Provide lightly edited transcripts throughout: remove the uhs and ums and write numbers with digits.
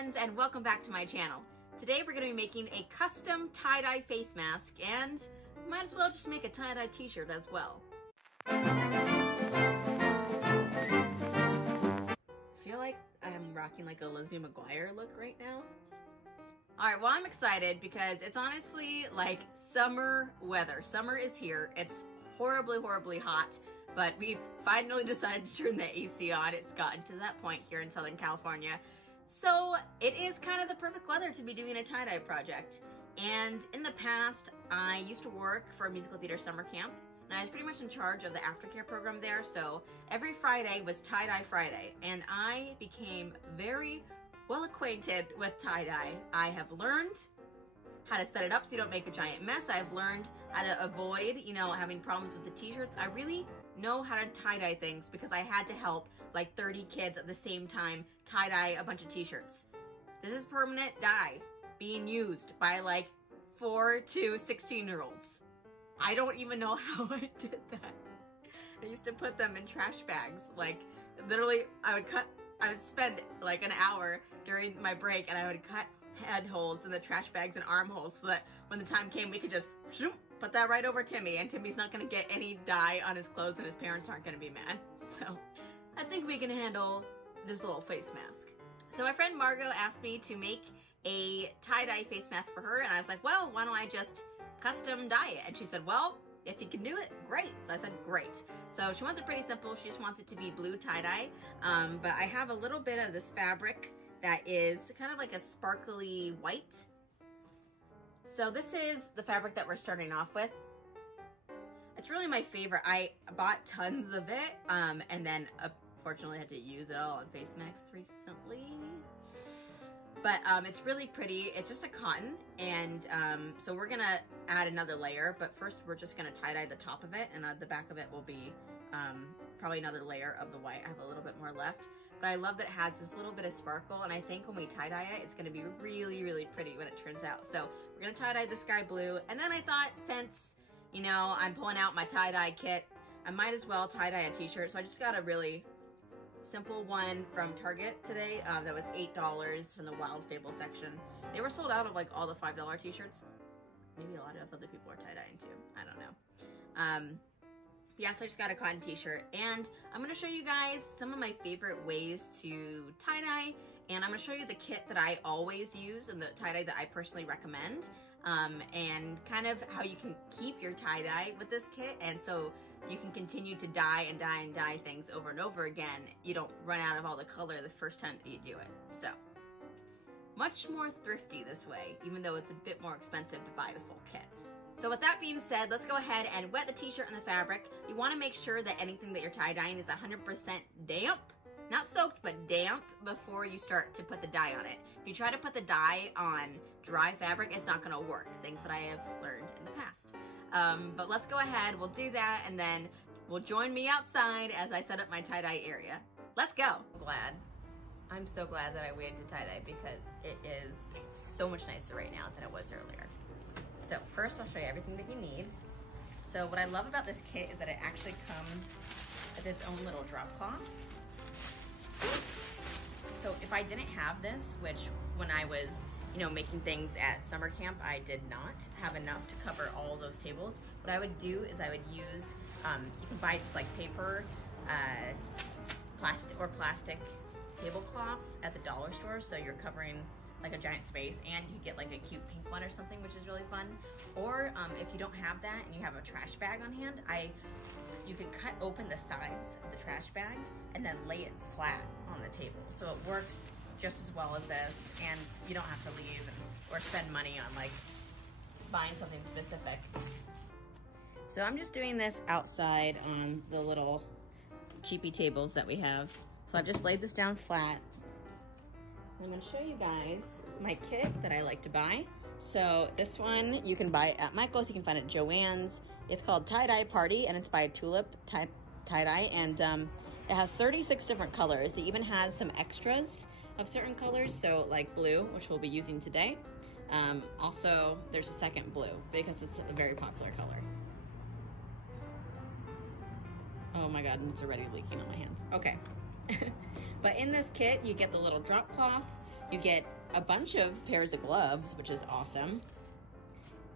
friends, and welcome back to my channel. Today we're going to be making a custom tie-dye face mask, and might as well just make a tie-dye t-shirt as well. I feel like I'm rocking like a Lizzie McGuire look right now. Alright, well I'm excited because it's honestly like summer weather. Summer is here. It's horribly hot, but we've finally decided to turn the AC on. It's gotten to that point here in Southern California. So it is kind of the perfect weather to be doing a tie-dye project. And in the past, I used to work for a musical theater summer camp, and I was pretty much in charge of the aftercare program there. So every Friday was tie-dye Friday, and I became very well acquainted with tie-dye. I have learned how to set it up so you don't make a giant mess. I've learned how to avoid, having problems with the t-shirts. I really know how to tie-dye things because I had to help like 30 kids at the same time tie-dye a bunch of t-shirts. This is permanent dye being used by like 4 to 16-year-olds. I don't even know how I did that. I used to put them in trash bags. Like literally I would spend like an hour during my break and I would cut head holes in the trash bags and armholes so that when the time came we could just shoop, put that right over Timmy, and Timmy's not gonna get any dye on his clothes and his parents aren't gonna be mad. So I think we can handle this little face mask. So my friend Margot asked me to make a tie-dye face mask for her, and I was like, well, why don't I just custom dye it? And she said, well, if you can do it, great. So I said, great. So she wants it pretty simple. She just wants it to be blue tie-dye. But I have a little bit of this fabric that is kind of like a sparkly white. So this is the fabric that we're starting off with. It's really my favorite. I bought tons of it, and then unfortunately had to use it all on face masks recently. But it's really pretty. It's just a cotton, and so we're gonna add another layer, but first we're just gonna tie-dye the top of it, and the back of it will be probably another layer of the white. I have a little bit more left, but I love that it has this little bit of sparkle, and I think when we tie-dye it, it's gonna be really pretty when it turns out. So we're gonna tie-dye the sky blue, and then I thought since, I'm pulling out my tie-dye kit, I might as well tie-dye a t-shirt. So I just got a really simple one from Target today that was $8 from the Wild Fable section. They were sold out of like all the $5 t-shirts. Maybe a lot of other people are tie-dyeing too. I don't know. Yeah, so I just got a cotton t-shirt, and I'm gonna show you guys some of my favorite ways to tie-dye, and I'm gonna show you the kit that I always use and the tie-dye that I personally recommend, and kind of how you can keep your tie-dye with this kit, and so you can continue to dye and dye and dye things over and over again. You don't run out of all the color the first time that you do it. So much more thrifty this way, even though it's a bit more expensive to buy the full kit. So with that being said, let's go ahead and wet the t-shirt and the fabric. You wanna make sure that anything that you're tie-dyeing is 100% damp, not soaked, but damp before you start to put the dye on it. If you try to put the dye on dry fabric, it's not gonna work, things that I have learned in the past. But let's go ahead, we'll do that, and then we'll join me outside as I set up my tie-dye area. Let's go. I'm so glad that I waited to tie-dye because it is so much nicer right now than it was earlier. So first I'll show you everything that you need. So what I love about this kit is that it actually comes with its own little drop cloth. So if I didn't have this, which when I was, making things at summer camp, I did not have enough to cover all those tables. What I would do is I would use, you can buy just like paper, plastic tablecloths at the dollar store. So you're covering like a giant space, and you get like a cute pink one or something, which is really fun. Or if you don't have that and you have a trash bag on hand, you could cut open the sides of the trash bag and then lay it flat on the table. So it works just as well as this, and you don't have to leave or spend money on like buying something specific. So I'm just doing this outside on the little cheapy tables that we have. So I've just laid this down flat. I'm gonna show you guys my kit that I like to buy. So this one you can buy at Michael's, you can find it at Joann's. It's called Tie-Dye Party, and it's by Tulip Tie-Dye, and it has 36 different colors. It even has some extras of certain colors, so like blue, which we'll be using today. Also, there's a second blue because it's a very popular color. Oh my God, and it's already leaking on my hands. Okay. But in this kit, you get the little drop cloth. You get a bunch of pairs of gloves, which is awesome.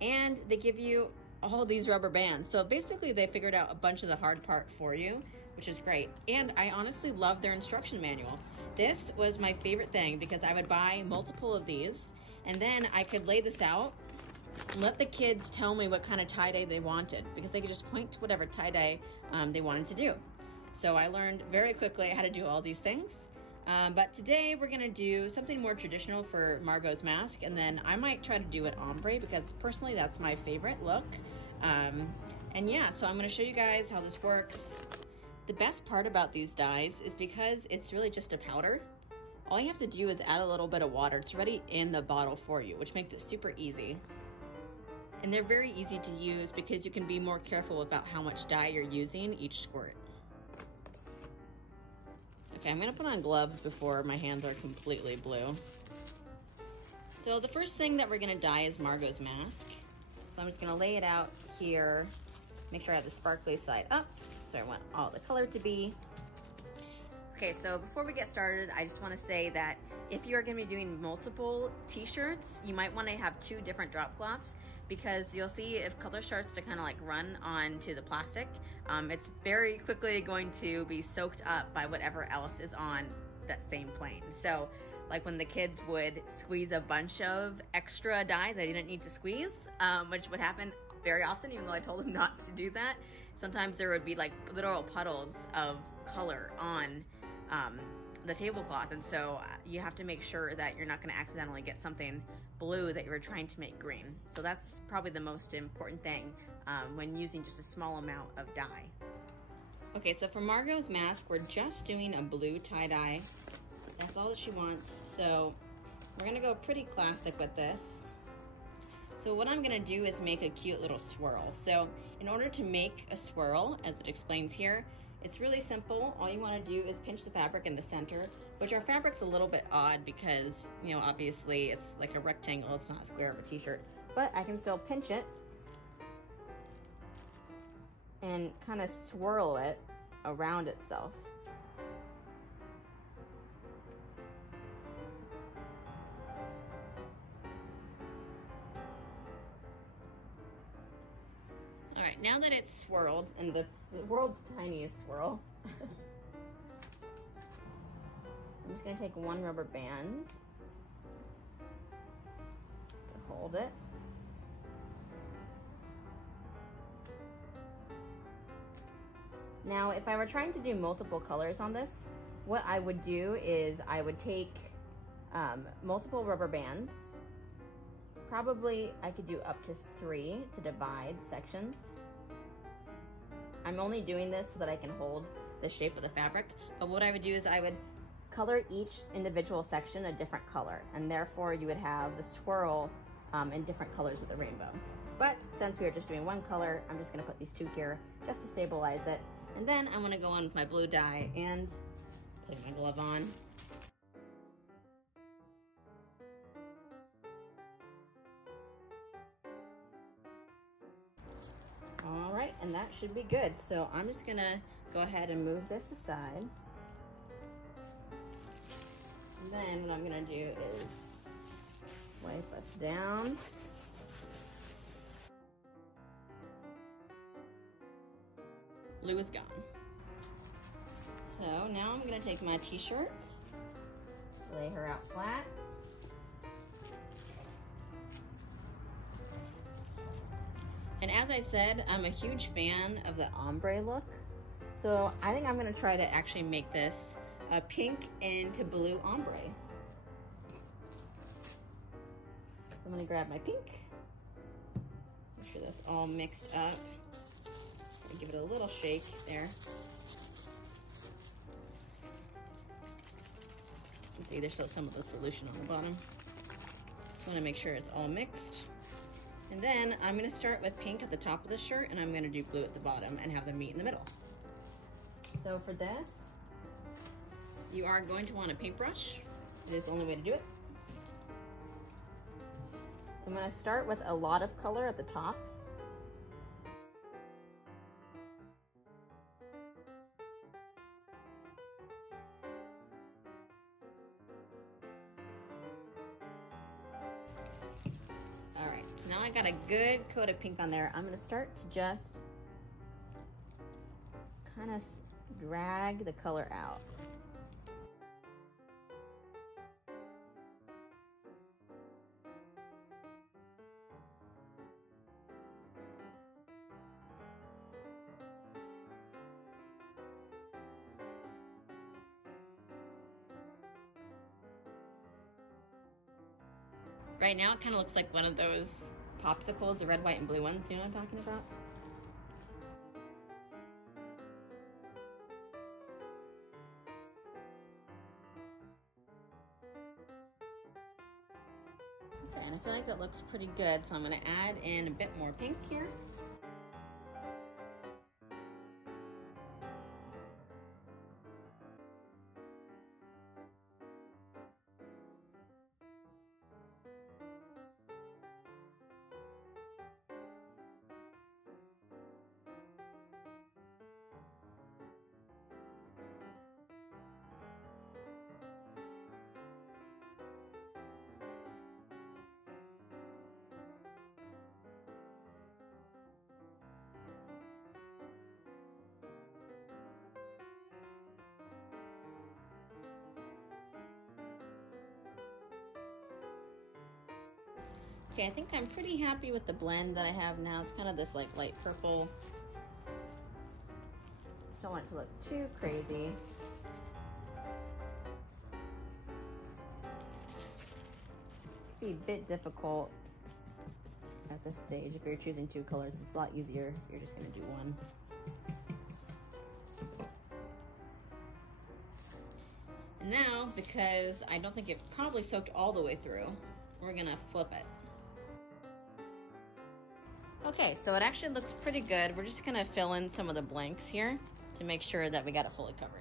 And they give you all these rubber bands. So basically they figured out a bunch of the hard part for you, which is great. And I honestly love their instruction manual. This was my favorite thing because I would buy multiple of these and then I could lay this out and let the kids tell me what kind of tie-dye they wanted because they could just point to whatever tie-dye they wanted to do. So I learned very quickly how to do all these things. But today we're gonna do something more traditional for Margot's mask, and then I might try to do it ombre because personally that's my favorite look. And yeah, so I'm gonna show you guys how this works. The best part about these dyes is because it's really just a powder. All you have to do is add a little bit of water. It's already in the bottle for you, which makes it super easy. And they're very easy to use because you can be more careful about how much dye you're using each squirt. Okay, I'm gonna put on gloves before my hands are completely blue. So the first thing that we're gonna dye is Margot's mask. So I'm just gonna lay it out here. Make sure I have the sparkly side up. So I want all the color to be. Okay, so before we get started, I just wanna say that if you're gonna be doing multiple t-shirts, you might wanna have 2 different drop cloths because you'll see if color starts to kind of like run onto the plastic, it's very quickly going to be soaked up by whatever else is on that same plane. So like when the kids would squeeze a bunch of extra dye they didn't need to squeeze, which would happen very often even though I told them not to do that, sometimes there would be like literal puddles of color on the tablecloth, and so you have to make sure that you're not going to accidentally get something blue that you were trying to make green. So that's probably the most important thing when using just a small amount of dye. Okay, so for Margot's mask, we're just doing a blue tie-dye. That's all that she wants. So we're gonna go pretty classic with this. So what I'm gonna do is make a cute little swirl. So in order to make a swirl, as it explains here, it's really simple. All you wanna do is pinch the fabric in the center, which our fabric's a little bit odd because, you know, obviously it's like a rectangle, it's not a square of a t-shirt, but I can still pinch it and kind of swirl it around itself. All right, now that it's swirled, and the world's tiniest swirl, I'm just gonna take one rubber band to hold it. Now, if I were trying to do multiple colors on this, what I would do is I would take multiple rubber bands. Probably I could do up to 3 to divide sections. I'm only doing this so that I can hold the shape of the fabric, but what I would do is I would color each individual section a different color, and therefore you would have the swirl in different colors of the rainbow. But since we are just doing one color, I'm just gonna put these 2 here just to stabilize it. And then I'm gonna go in with my blue dye and put my glove on. All right, and that should be good. So I'm just gonna go ahead and move this aside. And then what I'm gonna do is wipe us down. Blue is gone. So now I'm gonna take my t-shirt, lay her out flat. And as I said, I'm a huge fan of the ombre look. So I think I'm gonna try to actually make this a pink into blue ombre. So I'm gonna grab my pink, make sure that's all mixed up. Give it a little shake there. You can see there's still some of the solution on the bottom. Just want to make sure it's all mixed. And then I'm going to start with pink at the top of the shirt, and I'm going to do blue at the bottom and have them meet in the middle. So for this, you are going to want a paintbrush. It is the only way to do it. I'm going to start with a lot of color at the top. now I got a good coat of pink on there. I'm gonna start to just kind of drag the color out. Right now, it kind of looks like one of those popsicles, the red, white, and blue ones. You know what I'm talking about? Okay, and I feel like that looks pretty good, so I'm going to add in a bit more pink here. Okay, I think I'm pretty happy with the blend that I have now. It's kind of this like light purple. Don't want it to look too crazy. Be a bit difficult at this stage. If you're choosing two colors, it's a lot easier if you're just gonna do one. And now, because I don't think it probably soaked all the way through, we're gonna flip it. Okay, so it actually looks pretty good. We're just gonna fill in some of the blanks here to make sure that we got it fully covered.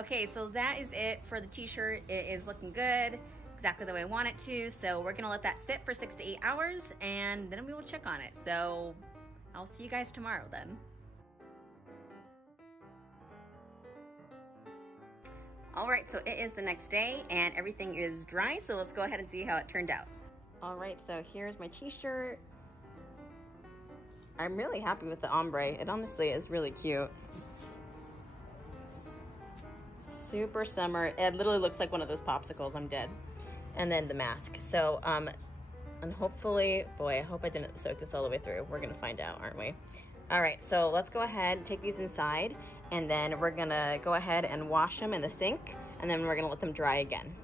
Okay, so that is it for the t-shirt. It is looking good, exactly the way I want it to. So we're gonna let that sit for 6 to 8 hours and then we will check on it. So I'll see you guys tomorrow then. All right, so it is the next day and everything is dry. So let's go ahead and see how it turned out. All right, so here's my t-shirt. I'm really happy with the ombre. It honestly is really cute. Super summer. It literally looks like one of those popsicles. I'm dead. And then the mask. So, and hopefully, boy, I hope I didn't soak this all the way through. We're gonna find out, aren't we? All right, so let's go ahead and take these inside, and then we're gonna go ahead and wash them in the sink, and then we're gonna let them dry again.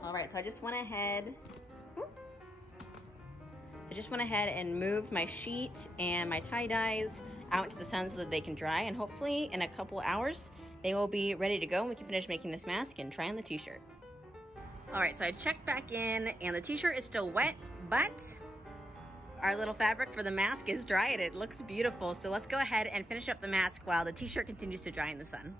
All right, so I just went ahead and moved my sheet and my tie-dyes out into the sun so that they can dry, and hopefully in a couple hours they will be ready to go and we can finish making this mask and try on the t-shirt. All right, so I checked back in and the t-shirt is still wet, but our little fabric for the mask is dry and it looks beautiful. So let's go ahead and finish up the mask while the t-shirt continues to dry in the sun.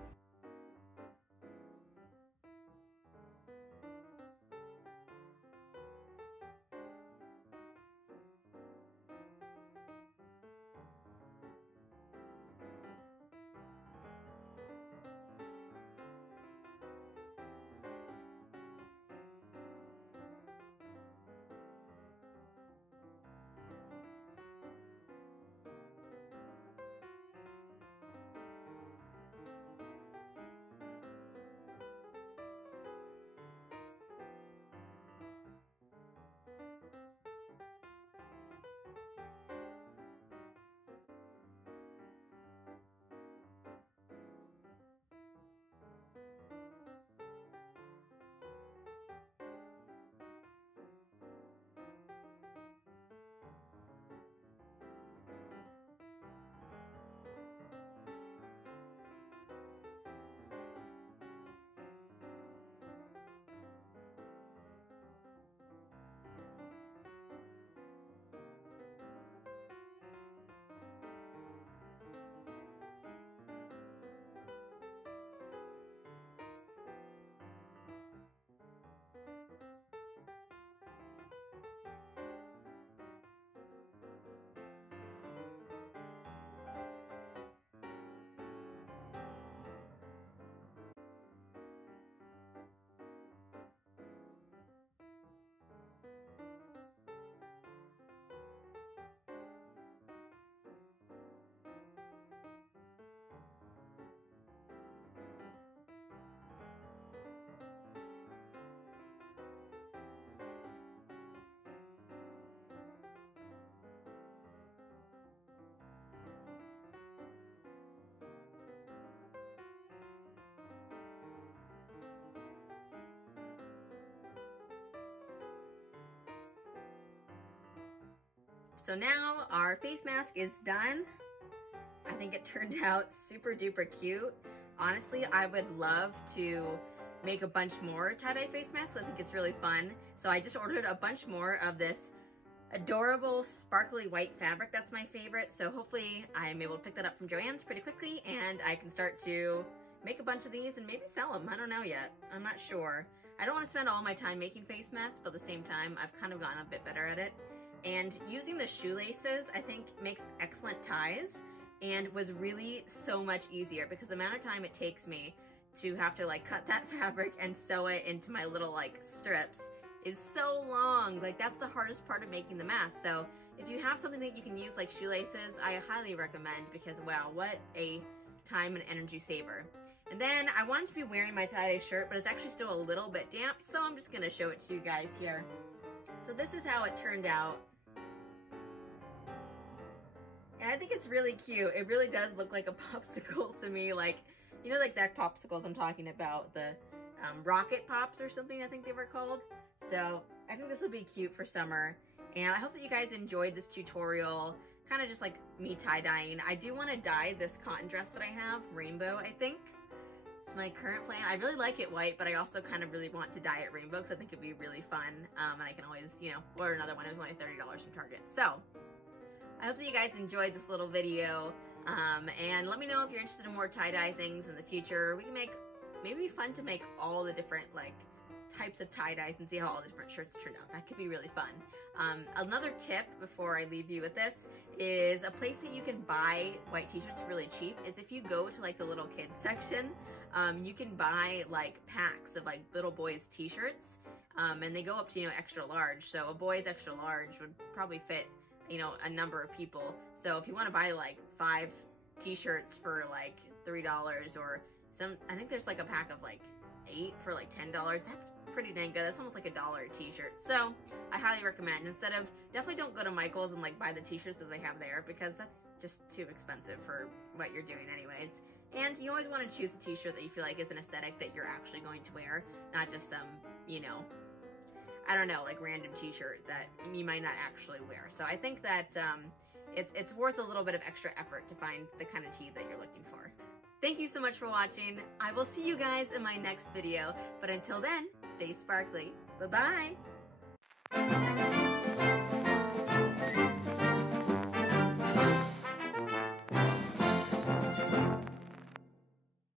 So now our face mask is done. I think it turned out super duper cute. Honestly, I would love to make a bunch more tie-dye face masks. I think it's really fun. So I just ordered a bunch more of this adorable sparkly white fabric. That's my favorite. So hopefully I'm able to pick that up from Joann's pretty quickly and I can start to make a bunch of these and maybe sell them. I don't know yet. I'm not sure. I don't want to spend all my time making face masks, but at the same time, I've kind of gotten a bit better at it. And using the shoelaces, I think, makes excellent ties and was really so much easier because the amount of time it takes me to have to like cut that fabric and sew it into my little like strips is so long. Like that's the hardest part of making the mask. So if you have something that you can use like shoelaces, I highly recommend because wow, what a time and energy saver. And then I wanted to be wearing my tie-dye shirt, but it's actually still a little bit damp, so I'm just gonna show it to you guys here. So this is how it turned out. And I think it's really cute. It really does look like a popsicle to me, like, you know the exact popsicles I'm talking about, the rocket pops or something I think they were called. So I think this will be cute for summer. And I hope that you guys enjoyed this tutorial, kind of just like me tie-dyeing. I do want to dye this cotton dress that I have, rainbow, I think. It's my current plan. I really like it white, but I also kind of really want to dye it rainbow because I think it'd be really fun. And I can always, you know, order another one. It was only $30 from Target. So I hope that you guys enjoyed this little video. And let me know if you're interested in more tie-dye things in the future. We can make, maybe it'd be fun to make all the different like types of tie-dyes and see how all the different shirts turned out. That could be really fun. Another tip before I leave you with this is a place that you can buy white t-shirts really cheap is if you go to like the little kids section, you can buy like packs of like little boys t-shirts, and they go up to, you know, extra large. So a boy's extra large would probably fit, you know, a number of people. So if you want to buy like 5 t-shirts for like $3 or some, I think there's like a pack of like 8 for like $10. That's pretty dang good. That's almost like $1 a t-shirt. So I highly recommend, instead of, definitely don't go to Michael's and like buy the t-shirts that they have there because that's just too expensive for what you're doing anyways. And you always want to choose a t-shirt that you feel like is an aesthetic that you're actually going to wear, not just some, you know, I don't know, like random t-shirt that you might not actually wear. So I think that it's worth a little bit of extra effort to find the kind of tee that you're looking for. Thank you so much for watching. I will see you guys in my next video, but until then, stay sparkly. Bye-bye.